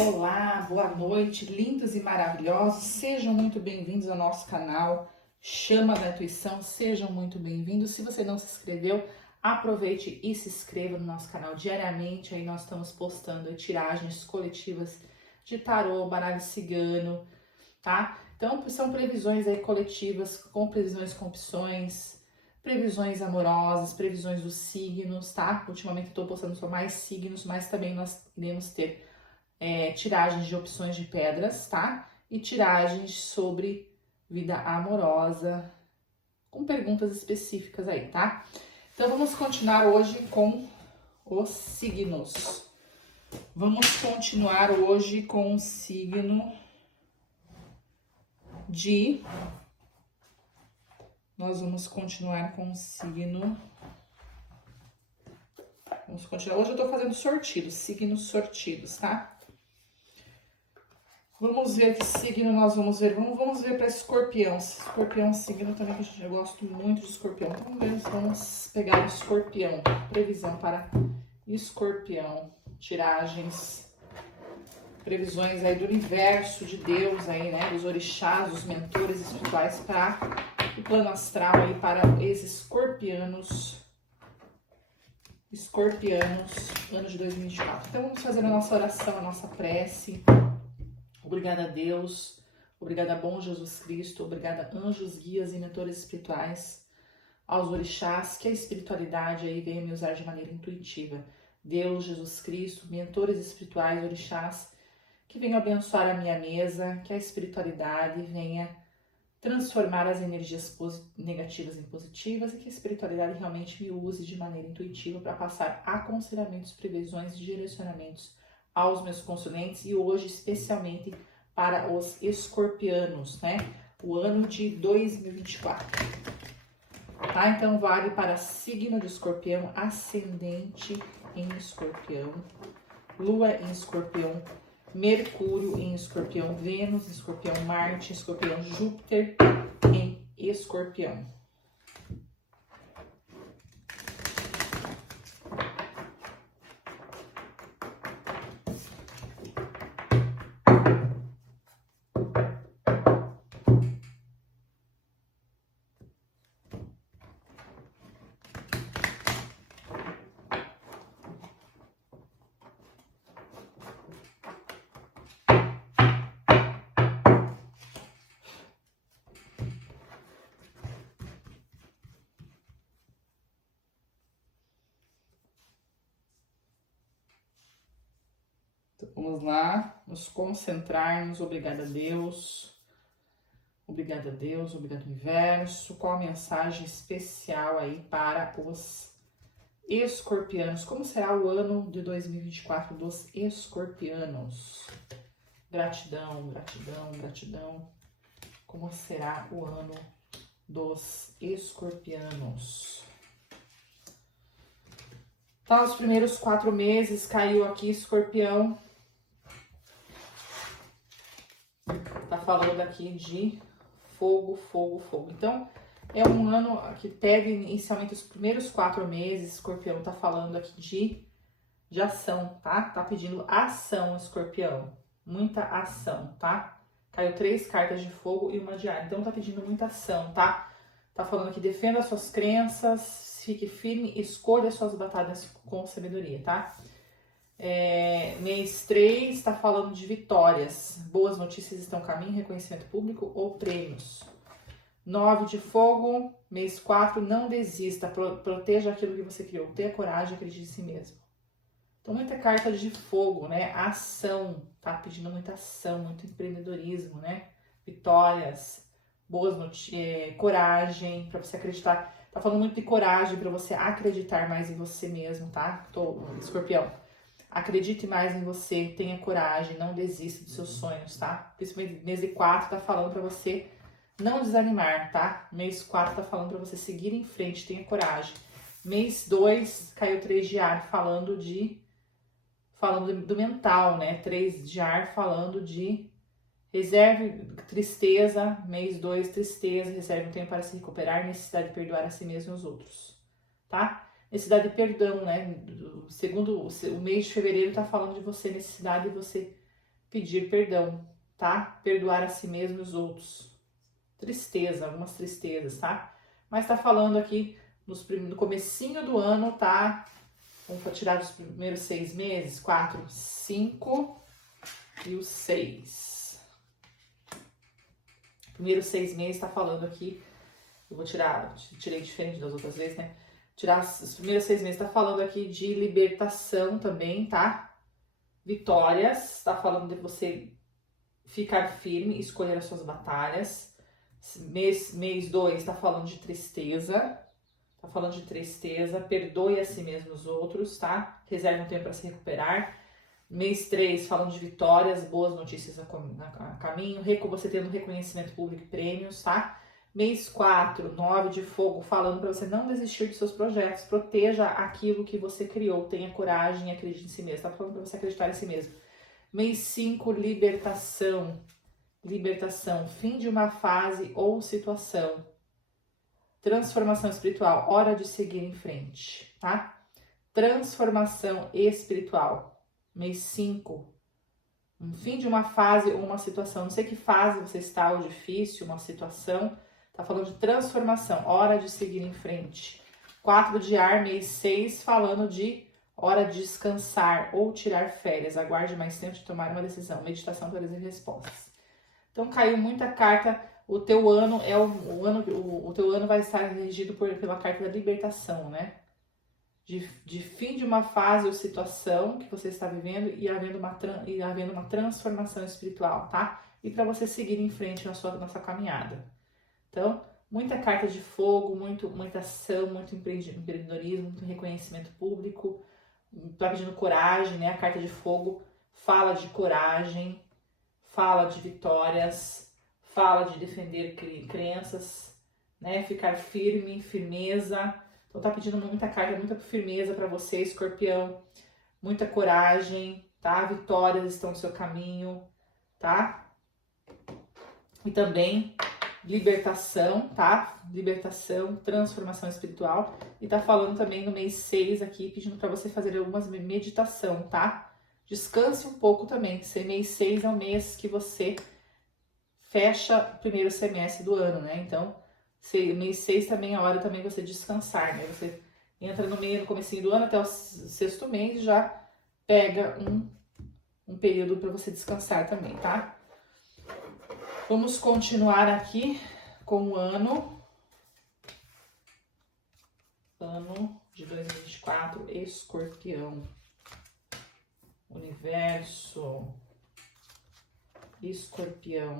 Olá, boa noite, lindos e maravilhosos. Sejam muito bem-vindos ao nosso canal Chama da Intuição. Sejam muito bem-vindos. Se você não se inscreveu, aproveite e se inscreva no nosso canal diariamente. Aí nós estamos postando tiragens coletivas de tarô, baralho cigano, tá? Então, são previsões aí coletivas, com previsões com opções, previsões amorosas, previsões dos signos, tá? Ultimamente eu tô postando só mais signos, mas também nós iremos ter tiragens de opções de pedras, tá? E tiragens sobre vida amorosa, com perguntas específicas aí, tá? Então vamos continuar hoje com os signos. Vamos continuar hoje com o signo de... Nós vamos continuar com o signo... Vamos continuar. Hoje eu tô fazendo sortidos, signos sortidos, tá? Vamos ver que signo nós vamos ver. Vamos ver para escorpião. Escorpião, signo também que eu gosto muito de escorpião. Então vamos pegar escorpião. Previsão para escorpião. Tiragens, previsões aí do universo, de Deus aí, né? Dos orixás, dos mentores espirituais para o plano astral aí para esses escorpianos. Escorpianos, ano de 2024. Então vamos fazer a nossa oração, a nossa prece. Obrigada a Deus, obrigada a bom Jesus Cristo, obrigada a anjos, guias e mentores espirituais, aos orixás, que a espiritualidade aí venha me usar de maneira intuitiva. Deus, Jesus Cristo, mentores espirituais, orixás, que venham abençoar a minha mesa, que a espiritualidade venha transformar as energias negativas em positivas e que a espiritualidade realmente me use de maneira intuitiva para passar aconselhamentos, previsões e direcionamentos aos meus consulentes e hoje especialmente para os escorpianos, né? O ano de 2024. Tá? Então vale para signo de escorpião, ascendente em escorpião, lua em escorpião, Mercúrio em escorpião, Vênus em escorpião, Marte em escorpião, Júpiter em escorpião. Então, vamos lá, nos concentrarmos. Obrigada a Deus. Obrigada a Deus, obrigado universo. Qual a mensagem especial aí para os escorpianos? Como será o ano de 2024 dos escorpianos? Gratidão, gratidão, gratidão. Como será o ano dos escorpianos? Tá, os primeiros 4 meses caiu aqui escorpião. Tá falando aqui de fogo, fogo, fogo. Então, é um ano que pega inicialmente os primeiros 4 meses, escorpião tá falando aqui de ação, tá? Tá pedindo ação, escorpião. Muita ação, tá? Caiu 3 cartas de fogo e uma de ar. Então, tá pedindo muita ação, tá? Tá falando que defenda suas crenças, fique firme, escolha suas batalhas com sabedoria, tá? Mês 3 tá falando de vitórias. Boas notícias estão a caminho, reconhecimento público ou prêmios. 9 de fogo, mês 4, não desista, proteja aquilo que você criou, tenha coragem, acredite em si mesmo. Então, muita carta de fogo, né? Ação, tá pedindo muita ação, muito empreendedorismo, né? Vitórias, boas notícias, coragem para você acreditar. Tá falando muito de coragem para você acreditar mais em você mesmo, tá? Escorpião, acredite mais em você, tenha coragem, não desista dos seus sonhos, tá? Principalmente mês 4 tá falando para você não desanimar, tá? Mês 4 tá falando para você seguir em frente, tenha coragem. Mês 2 caiu 3 de ar, falando do mental, né? 3 de ar falando de reserve tristeza. Mês 2, tristeza, reserve um tempo para se recuperar, necessidade de perdoar a si mesmo e os outros, tá? Necessidade de perdão, né? Segundo o mês de fevereiro tá falando de você, necessidade de você pedir perdão, tá? Perdoar a si mesmo e os outros. Tristeza, algumas tristezas, tá? Mas tá falando aqui no comecinho do ano, tá? Vamos tirar os primeiros 6 meses, 4, 5 e os 6. Primeiros 6 meses tá falando aqui, eu vou tirar, tirei diferente das outras vezes, né? Tirar os primeiros 6 meses, tá falando aqui de libertação também, tá? Vitórias, tá falando de você ficar firme, escolher as suas batalhas. Mês 2 tá falando de tristeza, perdoe a si mesmo os outros, tá? Reserve um tempo para se recuperar. Mês 3 falando de vitórias, boas notícias a caminho, você tendo reconhecimento público e prêmios, tá? Mês 4, 9 de fogo, falando para você não desistir dos seus projetos, proteja aquilo que você criou, tenha coragem, acredite em si mesmo, tá falando para você acreditar em si mesmo. Mês 5, libertação, fim de uma fase ou situação. Transformação espiritual, hora de seguir em frente, tá? Transformação espiritual, mês 5, um fim de uma fase ou uma situação, não sei que fase você está, ou difícil, uma situação, tá falando de transformação, hora de seguir em frente. 4 de ar, mês 6, falando de hora de descansar ou tirar férias, aguarde mais tempo de tomar uma decisão, meditação para e respostas. Então caiu muita carta, o teu ano é o teu ano vai estar regido pela carta da libertação, né? De fim de uma fase ou situação que você está vivendo e havendo uma transformação espiritual, tá? E para você seguir em frente na sua caminhada. Então, muita carta de fogo, muita ação, muito empreendedorismo, muito reconhecimento público. Tá pedindo coragem, né? A carta de fogo fala de coragem, fala de vitórias, fala de defender crenças, né? Ficar firme, firmeza. Então tá pedindo muita carta, muita firmeza para você, Escorpião. Muita coragem, tá? Vitórias estão no seu caminho, tá? E também libertação, tá? Libertação, transformação espiritual. E tá falando também no mês 6 aqui, pedindo para você fazer algumas meditação, tá? Descanse um pouco também. Esse mês 6 é o mês que você fecha o primeiro semestre do ano, né? Então, mês 6 também é a hora também você descansar, né? Você entra no comecinho do ano até o 6º mês e já pega um período para você descansar também, tá? Vamos continuar aqui com o ano de 2024, Escorpião. Universo, Escorpião.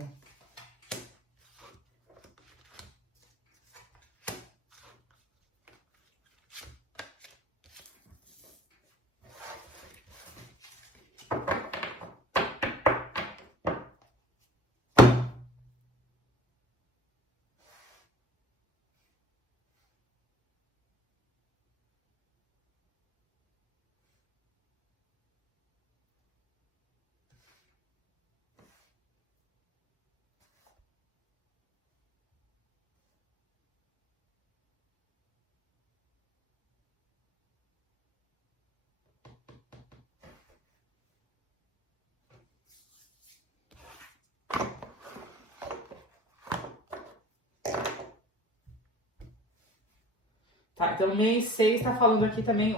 Tá, então mês 6 tá falando aqui também,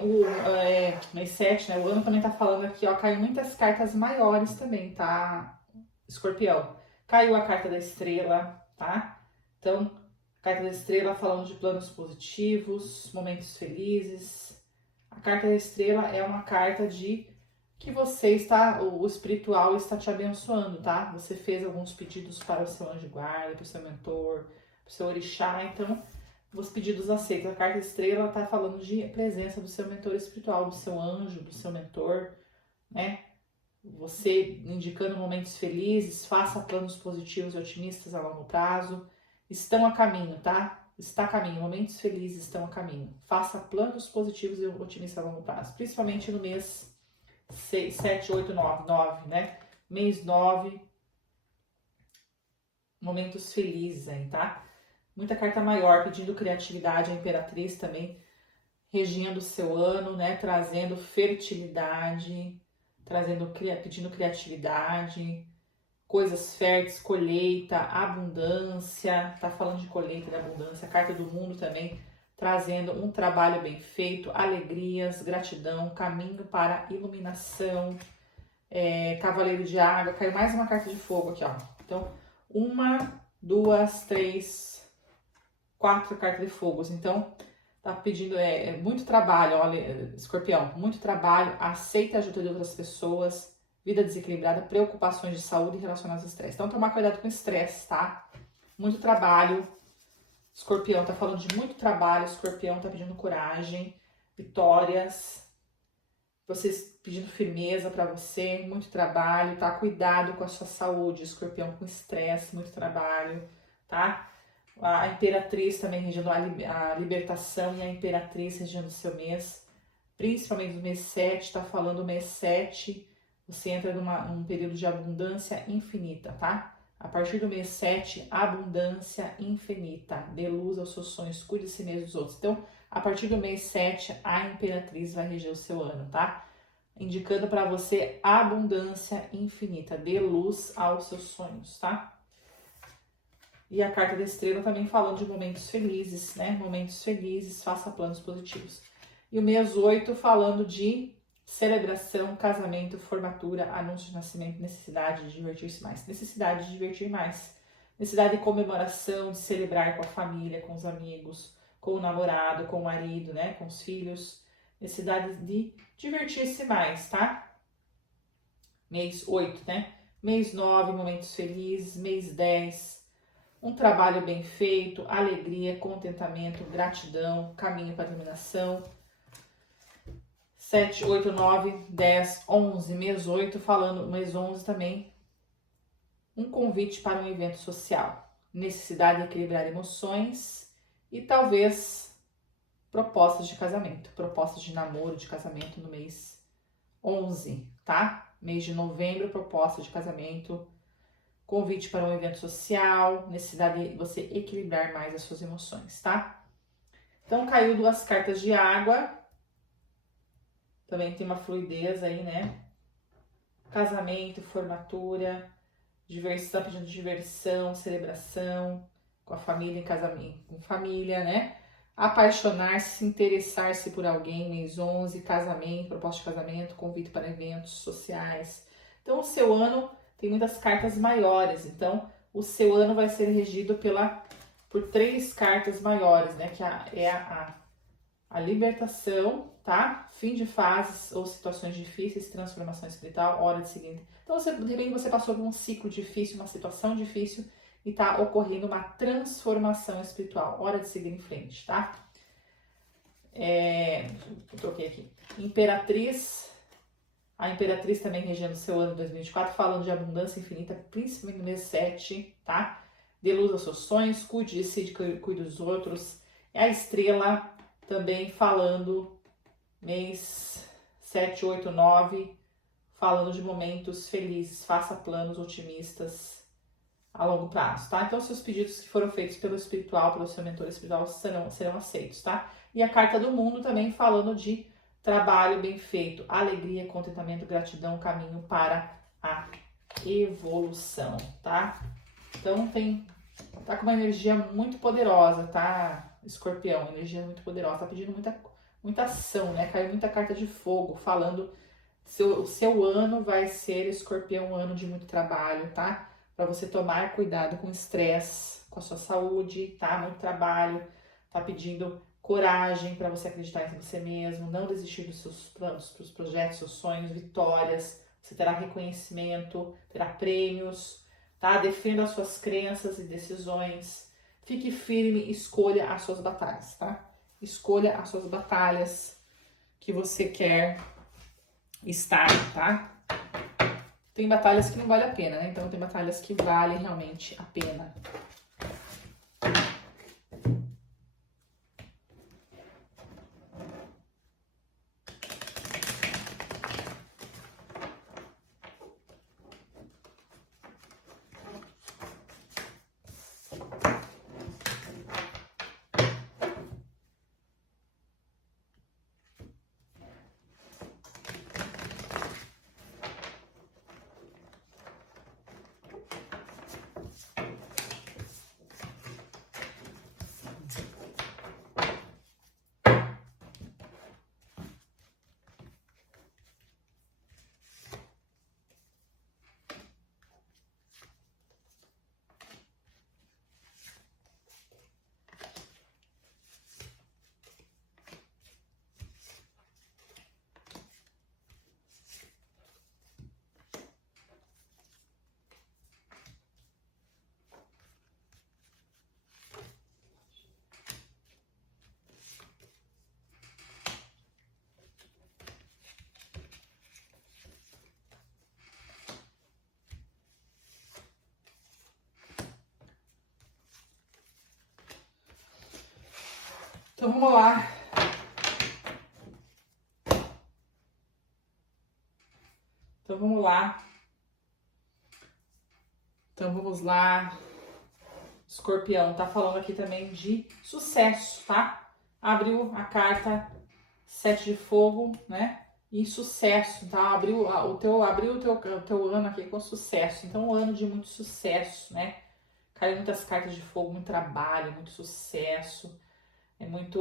mês 7, né? O ano também tá falando aqui, ó, caiu muitas cartas maiores também, tá? Escorpião. Caiu a carta da estrela, tá? Então, carta da estrela falando de planos positivos, momentos felizes. A carta da estrela é uma carta de que o espiritual está te abençoando, tá? Você fez alguns pedidos para o seu anjo guarda, para o seu mentor, para o seu orixá, então os pedidos aceitos. A carta estrela está falando de presença do seu mentor espiritual, do seu anjo, do seu mentor, né? Você indicando momentos felizes, faça planos positivos e otimistas a longo prazo. Estão a caminho, tá? Está a caminho, momentos felizes estão a caminho. Faça planos positivos e otimistas a longo prazo, principalmente no mês 6, 7, 8, 9, né? Mês 9, momentos felizes aí, tá? Muita carta maior, pedindo criatividade, a Imperatriz também, regendo o seu ano, né? Trazendo fertilidade, pedindo criatividade, coisas férteis, colheita, abundância. Tá falando de colheita e abundância. A carta do mundo também trazendo um trabalho bem feito, alegrias, gratidão, caminho para iluminação. Cavaleiro de água, caiu mais uma carta de fogo aqui, ó. Então, 1, 2, 3, 4 cartas de fogo. Então, tá pedindo muito trabalho, olha, Escorpião, muito trabalho, aceita a ajuda de outras pessoas, vida desequilibrada, preocupações de saúde relacionadas ao estresse. Então, tomar cuidado com o estresse, tá? Muito trabalho. Escorpião tá falando de muito trabalho, Escorpião tá pedindo coragem, vitórias, vocês pedindo firmeza pra você, muito trabalho, tá? Cuidado com a sua saúde, Escorpião, com estresse, muito trabalho, tá? A Imperatriz também regendo a libertação e a Imperatriz regendo o seu mês, principalmente do mês 7, tá falando o mês 7, você entra num período de abundância infinita, tá? A partir do mês 7, abundância infinita, dê luz aos seus sonhos, cuide de si mesmo e dos outros. Então, a partir do mês 7, a Imperatriz vai reger o seu ano, tá? Indicando para você abundância infinita, dê luz aos seus sonhos, tá? E a carta da estrela também falando de momentos felizes, né? Momentos felizes, faça planos positivos. E o mês 8 falando de celebração, casamento, formatura, anúncio de nascimento, necessidade de divertir-se mais. Necessidade de divertir mais. Necessidade de comemoração, de celebrar com a família, com os amigos, com o namorado, com o marido, né? Com os filhos. Necessidade de divertir-se mais, tá? Mês 8, né? Mês 9, momentos felizes. Mês 10, um trabalho bem feito, alegria, contentamento, gratidão, caminho para a iluminação. 7, 8, 9, 10, 11, mês 8, falando, mês 11 também, um convite para um evento social, necessidade de equilibrar emoções e talvez propostas de casamento, propostas de namoro, de casamento no mês 11, tá? Mês de novembro, proposta de casamento, convite para um evento social, necessidade de você equilibrar mais as suas emoções, tá? Então, caiu 2 cartas de água. Também tem uma fluidez aí, né? Casamento, formatura, diversão, pedindo diversão, celebração, com a família, em casamento, com família, né? Apaixonar-se, interessar-se por alguém, mês 11, casamento, proposta de casamento, convite para eventos sociais. Então, o seu ano tem muitas cartas maiores, então o seu ano vai ser regido por 3 cartas maiores, né? Que a libertação, tá? Fim de fases ou situações difíceis, transformação espiritual, hora de seguinte. Então, de repente, você passou por um ciclo difícil, uma situação difícil e tá ocorrendo uma transformação espiritual, hora de seguir em frente, tá? Eu troquei aqui. Imperatriz, a Imperatriz também regendo seu ano de 2024, falando de abundância infinita, principalmente no mês 7, tá? Dê luz aos seus sonhos, cuide de si, cuide dos outros. É a estrela também falando, mês 7, 8, 9, falando de momentos felizes, faça planos otimistas a longo prazo, tá? Então, seus pedidos que foram feitos pelo espiritual, pelo seu mentor espiritual, serão aceitos, tá? E a carta do mundo também falando de trabalho bem feito, alegria, contentamento, gratidão, caminho para a evolução, tá? Então, tá com uma energia muito poderosa, tá? Escorpião, energia muito poderosa, tá pedindo muita ação, né? Caiu muita carta de fogo, falando o seu ano vai ser, Escorpião, um ano de muito trabalho, tá? Para você tomar cuidado com o estresse, com a sua saúde, tá? Muito trabalho, tá pedindo coragem para você acreditar em você mesmo, não desistir dos seus planos, dos projetos, seus sonhos, vitórias, você terá reconhecimento, terá prêmios, tá? Defenda as suas crenças e decisões. Fique firme, escolha as suas batalhas, tá? Escolha as suas batalhas que você quer estar, tá? Tem batalhas que não valem a pena, né? Então tem batalhas que valem realmente a pena. Então vamos lá. Então vamos lá. Escorpião, tá falando aqui também de sucesso, tá? Abriu a carta 7 de fogo, né? E sucesso, tá? Abriu o teu ano aqui com sucesso. Então, um ano de muito sucesso, né? Caiu muitas cartas de fogo, muito trabalho, muito sucesso. É muito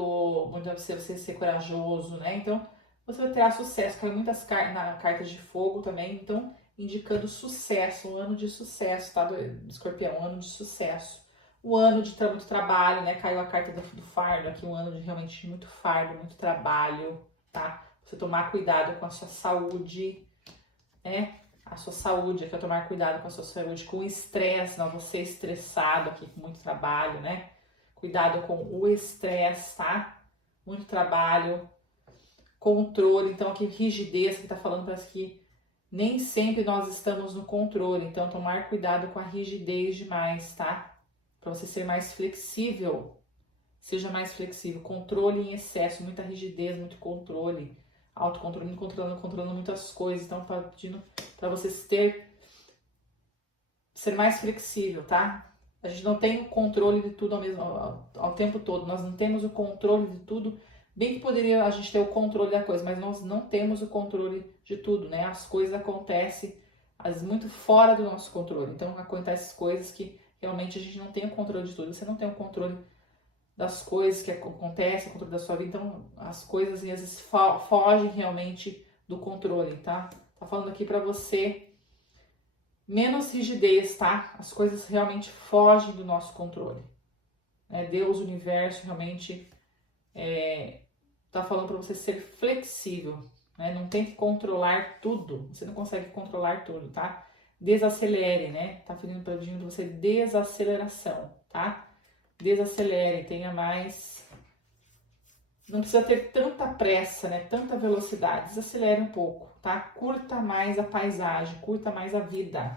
você ser corajoso, né? Então, você vai ter sucesso. Caiu muitas cartas de fogo também, então, indicando sucesso, um ano de sucesso, tá? Do Escorpião, um ano de sucesso. O ano de muito trabalho, né? Caiu a carta do fardo aqui, um ano de realmente muito fardo, muito trabalho, tá? Você tomar cuidado com a sua saúde, né? A sua saúde, aqui é tomar cuidado com a sua saúde, com o estresse, não, você estressado aqui com muito trabalho, né? Cuidado com o estresse, tá? Muito trabalho, controle, então aqui rigidez, que tá falando para que nem sempre nós estamos no controle, então tomar cuidado com a rigidez demais, tá? Para você ser mais flexível, seja mais flexível, controle em excesso, muita rigidez, muito controle, autocontrole, controlando muitas coisas, então pedindo para você ser mais flexível, tá? A gente não tem o controle de tudo ao tempo todo, nós não temos o controle de tudo, bem que poderia a gente ter o controle da coisa, mas nós não temos o controle de tudo, né? As coisas acontecem, às vezes, muito fora do nosso controle, então acontecem coisas que realmente a gente não tem o controle de tudo, você não tem o controle das coisas que acontecem, o controle da sua vida, então as coisas às vezes fogem realmente do controle, tá? Tá falando aqui pra você menos rigidez, tá? As coisas realmente fogem do nosso controle. Né? Deus, o universo, realmente tá falando para você ser flexível, né? Não tem que controlar tudo. Você não consegue controlar tudo, tá? Desacelere, né? Tá pedindo para você desaceleração, tá? Desacelere, tenha mais. Não precisa ter tanta pressa, né? Tanta velocidade. Desacelere um pouco, tá? Curta mais a paisagem, curta mais a vida.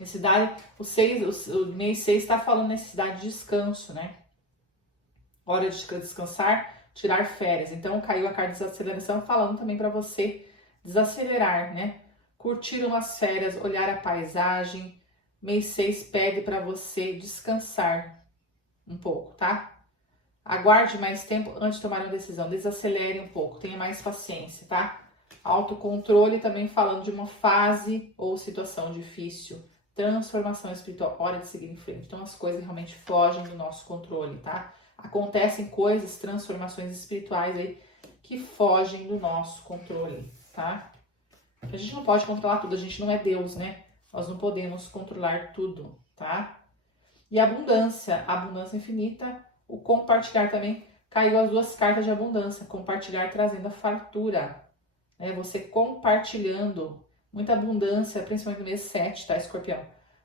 Necessidade, o mês 6 está falando necessidade de descanso, né? Hora de descansar, tirar férias. Então caiu a carta de desaceleração falando também para você desacelerar, né? Curtir umas férias, olhar a paisagem. Mês 6 pede para você descansar um pouco, tá? Aguarde mais tempo antes de tomar uma decisão. Desacelere um pouco, tenha mais paciência, tá? Autocontrole também falando de uma fase ou situação difícil. Transformação espiritual, hora de seguir em frente. Então as coisas realmente fogem do nosso controle, tá? Acontecem coisas, transformações espirituais aí que fogem do nosso controle, tá? A gente não pode controlar tudo, a gente não é Deus, né? Nós não podemos controlar tudo, tá? E abundância infinita, o compartilhar também, caiu as duas cartas de abundância, compartilhar trazendo a fartura, né? Você compartilhando, muita abundância, principalmente no mês 7, tá, Escorpião?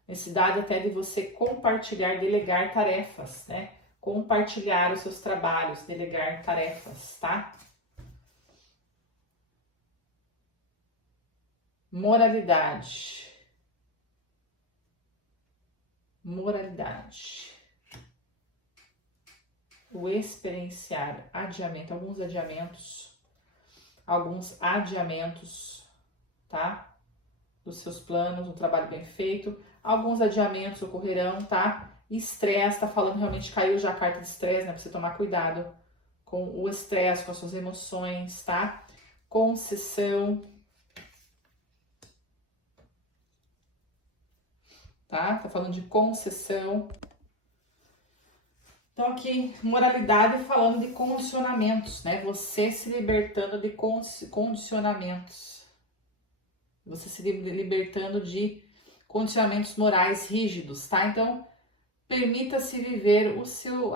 Necessidade até de você compartilhar, delegar tarefas, né? Compartilhar os seus trabalhos, delegar tarefas, tá? Moralidade. O experienciar, adiamento, alguns adiamentos, tá? Dos seus planos, um trabalho bem feito. Alguns adiamentos ocorrerão, tá? Estresse, tá falando, realmente caiu já a carta de estresse, né? Pra você tomar cuidado com o estresse, com as suas emoções, tá? Concessão, tá? Tá falando de concessão. Então aqui, moralidade falando de condicionamentos, né? Você se libertando de condicionamentos. Você se libertando de condicionamentos morais rígidos, tá? Então, permita-se viver o seu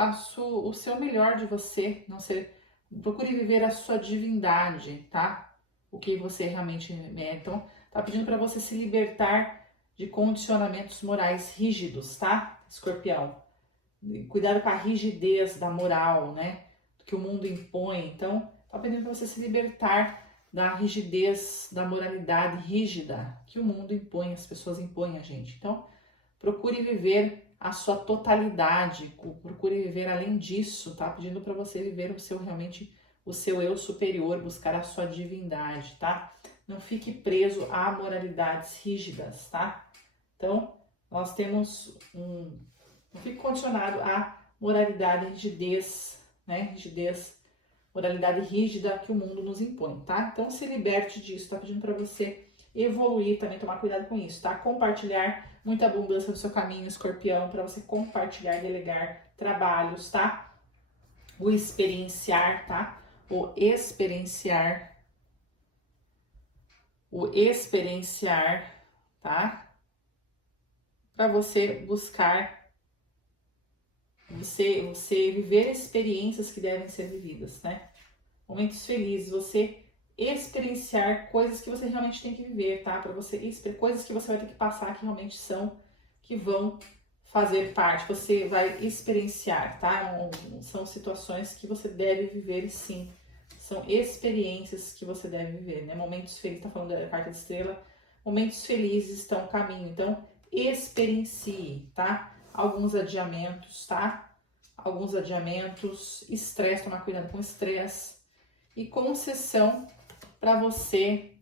melhor de você, não ser, procure viver a sua divindade, tá? O que você realmente é. Então, tá pedindo para você se libertar de condicionamentos morais rígidos, tá? Escorpião. Cuidado com a rigidez da moral, né? Que o mundo impõe. Então, tá pedindo para você se libertar da rigidez, da moralidade rígida que o mundo impõe, as pessoas impõem a gente. Então, procure viver a sua totalidade, procure viver além disso, tá? Pedindo para você viver realmente o seu eu superior, buscar a sua divindade, tá? Não fique preso a moralidades rígidas, tá? Então, nós temos não fique condicionado a moralidade, rigidez, né? Rigidez, moralidade rígida que o mundo nos impõe, tá? Então, se liberte disso, tá pedindo para você evoluir também, tomar cuidado com isso, tá? Compartilhar muita abundância no seu caminho, Escorpião, para você compartilhar, delegar trabalhos, tá? O experienciar, tá? O experienciar, tá? Para você buscar, você viver experiências que devem ser vividas, né? Momentos felizes, você experienciar coisas que você realmente tem que viver, tá? Para você coisas que você vai ter que passar que realmente que vão fazer parte, você vai experienciar, tá? São situações que você deve viver, sim. São experiências que você deve viver, né? Momentos felizes, tá falando da carta de estrela, momentos felizes estão no caminho, então experiencie, tá? Alguns adiamentos, tá? Alguns adiamentos, estresse, tomar cuidado com estresse e concessão para você.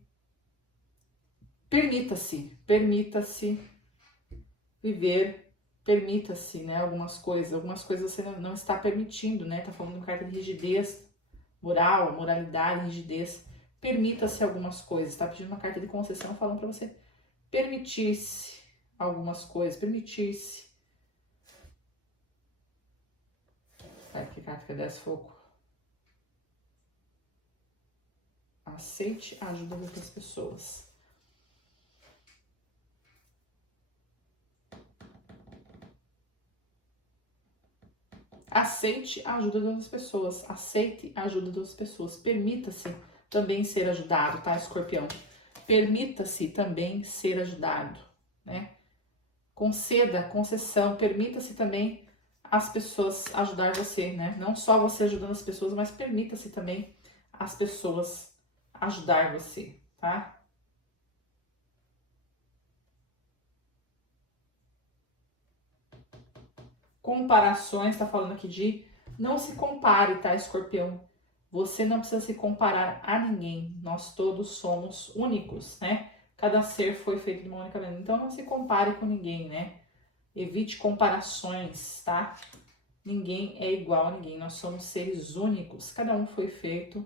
Permita-se viver, permita-se, né, algumas coisas você não está permitindo, né, tá falando de carta de rigidez, moral, moralidade, rigidez, permita-se algumas coisas, tá pedindo uma carta de concessão falando para você permitir-se algumas coisas, permitir-se. Vai, que carta que é 10 fogo. Aceite a ajuda de outras pessoas. Aceite a ajuda de outras pessoas. Aceite a ajuda de outras pessoas. Permita-se também ser ajudado, tá, Escorpião? Permita-se também ser ajudado, né? Concessão, permita-se também as pessoas ajudar você, né? Não só você ajudando as pessoas, mas permita-se também as pessoas ajudar você, tá? Comparações, tá falando aqui de não se compare, tá, Escorpião? Você não precisa se comparar a ninguém. Nós todos somos únicos, né? Cada ser foi feito de uma única maneira. Então não se compare com ninguém, né? Evite comparações, tá? Ninguém é igual a ninguém. Nós somos seres únicos. Cada um foi feito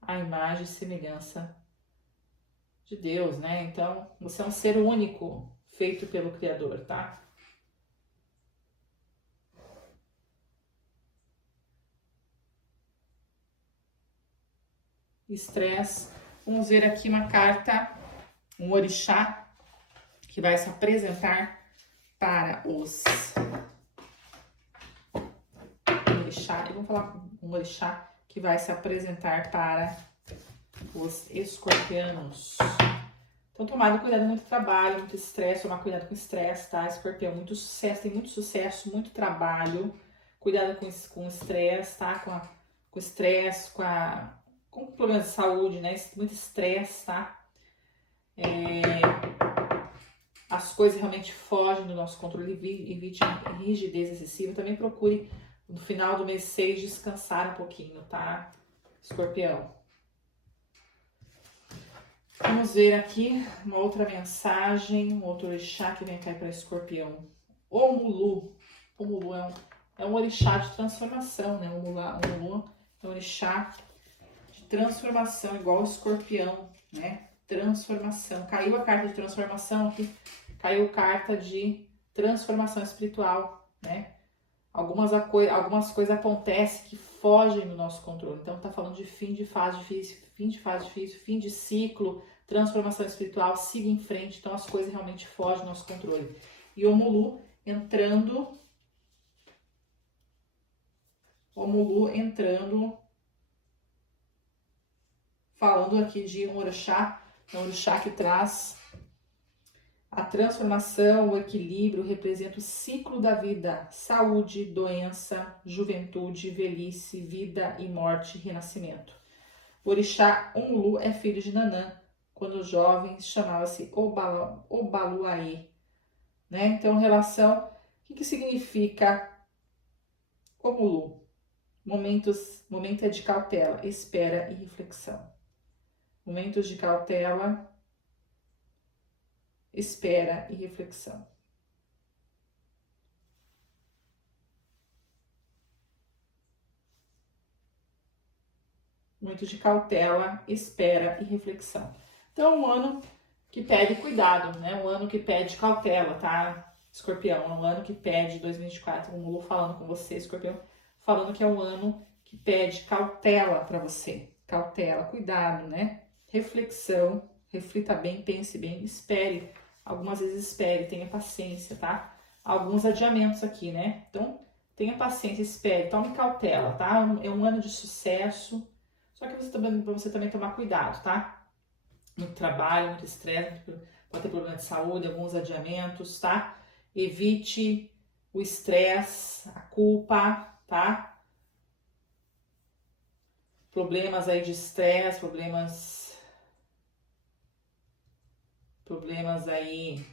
à imagem e semelhança de Deus, né? Então você é um ser único, feito pelo Criador, tá? Estresse. Vamos ver aqui uma carta, um orixá que vai se apresentar para os orixá. E vamos falar um orixá que vai se apresentar para os escorpianos. Então, tomado cuidado, muito trabalho, muito estresse, tomar cuidado com estresse, tá, Escorpião? Muito sucesso, tem muito sucesso, muito trabalho. Cuidado com estresse, tá? Com estresse, com problemas de saúde, né? Muito estresse, tá? As coisas realmente fogem do nosso controle, evite rigidez excessiva. Também procure, no final do mês 6, descansar um pouquinho, tá, Escorpião? Vamos ver aqui uma outra mensagem, um outro orixá que vem cair para Escorpião. Omulu. Omulu é um orixá de transformação, né? Omulu é um orixá de transformação, igual o Escorpião, né? Transformação. Caiu a carta de transformação aqui, caiu carta de transformação espiritual, né? Algumas coisas acontecem que fogem do nosso controle. Então tá falando de fim de fase difícil, fim de ciclo, transformação espiritual, siga em frente. Então as coisas realmente fogem do nosso controle. E Omulu entrando, falando aqui de um orixá que traz a transformação, o equilíbrio, representa o ciclo da vida, saúde, doença, juventude, velhice, vida e morte, renascimento. O orixá Omulu é filho de Nanã, quando jovem chamava-se Obaluaê, né? Então, relação que significa Omulu? Momento é de cautela, espera e reflexão. Momentos de cautela, espera e reflexão. Momentos de cautela, espera e reflexão. Então, um ano que pede cuidado, né? Um ano que pede cautela, tá? Escorpião, é um ano que pede 2024. O Mulu falando com você, Escorpião, falando que é um ano que pede cautela para você. Cautela, cuidado, né? Reflexão, reflita bem, pense bem, espere. Algumas vezes espere, tenha paciência, tá? Alguns adiamentos aqui, né? Então, tenha paciência, espere, tome cautela, tá? É um ano de sucesso. Só que para você também tomar cuidado, tá? Muito trabalho, muito estresse, pode ter problema de saúde, alguns adiamentos, tá? Evite o estresse, a culpa, tá? Problemas aí de estresse, problemas aí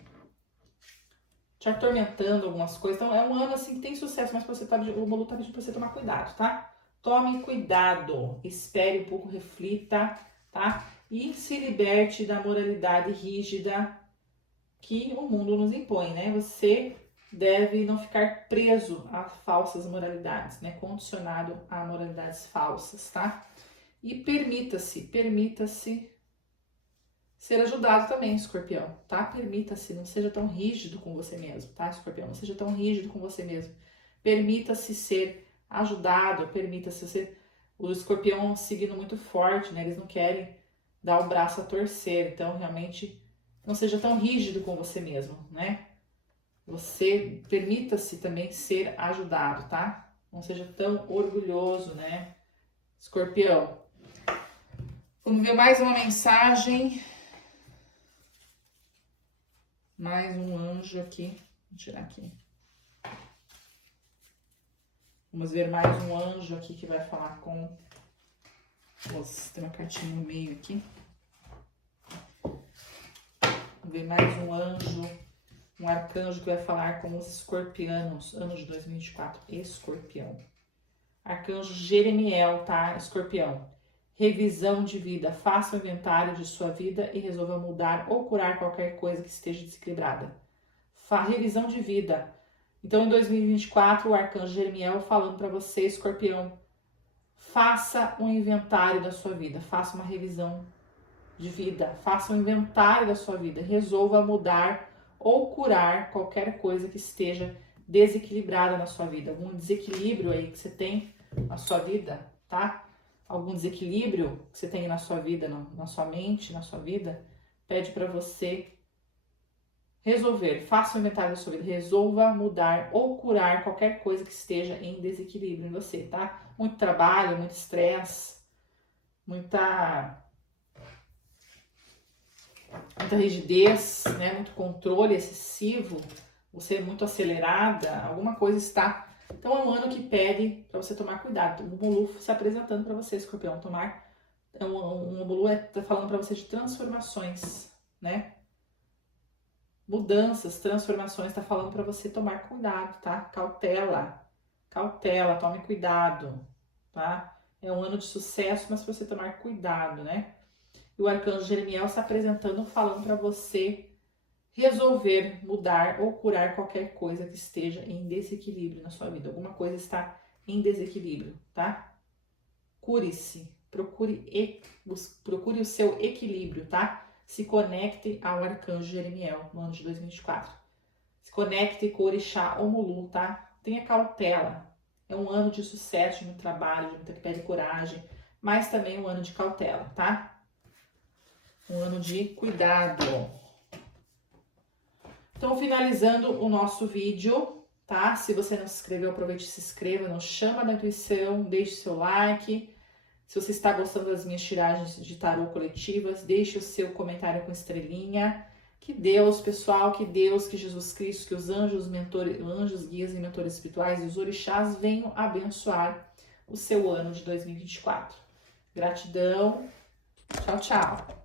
te atormentando algumas coisas. Então é um ano assim que tem sucesso, mas você o Molu tá pedindo pra você tomar cuidado, tá? Tome cuidado, espere um pouco, reflita, tá? E se liberte da moralidade rígida que o mundo nos impõe, né? Você deve não ficar preso a falsas moralidades, né? Condicionado a moralidades falsas, tá? E permita-se ser ajudado também, Escorpião, tá? Permita-se, não seja tão rígido com você mesmo, tá, Escorpião? Não seja tão rígido com você mesmo. Permita-se ser ajudado, permita-se ser... O Escorpião é um signo muito forte, né? Eles não querem dar o braço a torcer, então realmente não seja tão rígido com você mesmo, né? Você permita-se também ser ajudado, tá? Não seja tão orgulhoso, né? Escorpião. Vamos ver mais uma mensagem. Mais um anjo aqui. Vou tirar aqui. Vamos ver mais um anjo aqui que vai falar com você. Tem uma cartinha no meio aqui. Vamos ver mais um anjo, um arcanjo que vai falar com os escorpianos, ano de 2024, Escorpião. Arcanjo Jeremiel, tá? Escorpião. Revisão de vida. Faça o inventário de sua vida e resolva mudar ou curar qualquer coisa que esteja desequilibrada. Revisão de vida. Então, em 2024, o arcanjo Jeremiel falando para você, Escorpião, faça um inventário da sua vida, faça uma revisão de vida, faça um inventário da sua vida, resolva mudar ou curar qualquer coisa que esteja desequilibrada na sua vida, algum desequilíbrio aí que você tem na sua vida, tá? Algum desequilíbrio que você tem na sua vida, na sua mente, na sua vida, pede para você resolver, faça o inventário da sua vida, resolva mudar ou curar qualquer coisa que esteja em desequilíbrio em você, tá? Muito trabalho, muito estresse, muita rigidez, né? Muito controle excessivo, você é muito acelerada, alguma coisa está. Então é um ano que pede para você tomar cuidado. O Mulu se apresentando para você, Escorpião, tomar. O Mulu tá falando para você de transformações, né? Mudanças, transformações, tá falando para você tomar cuidado, tá? Cautela, tome cuidado, tá? É um ano de sucesso, mas para você tomar cuidado, né? E o arcanjo Jeremiel se apresentando, falando para você resolver, mudar ou curar qualquer coisa que esteja em desequilíbrio na sua vida. Alguma coisa está em desequilíbrio, tá? Cure-se, procure o seu equilíbrio, tá? Se conecte ao arcanjo Jeremiel no ano de 2024. Se conecte com o orixá Omulu, tá? Tenha cautela. É um ano de sucesso, de muito trabalho, de muita que pede coragem, mas também um ano de cautela, tá? Um ano de cuidado. Então, finalizando o nosso vídeo, tá? Se você não se inscreveu, aproveite e se inscreva no Chama da Intuição, deixe seu like. Se você está gostando das minhas tiragens de tarô coletivas, deixe o seu comentário com estrelinha. Que Deus, pessoal, que Deus, que Jesus Cristo, que os anjos, anjos, guias e mentores espirituais e os orixás venham abençoar o seu ano de 2024. Gratidão. Tchau, tchau.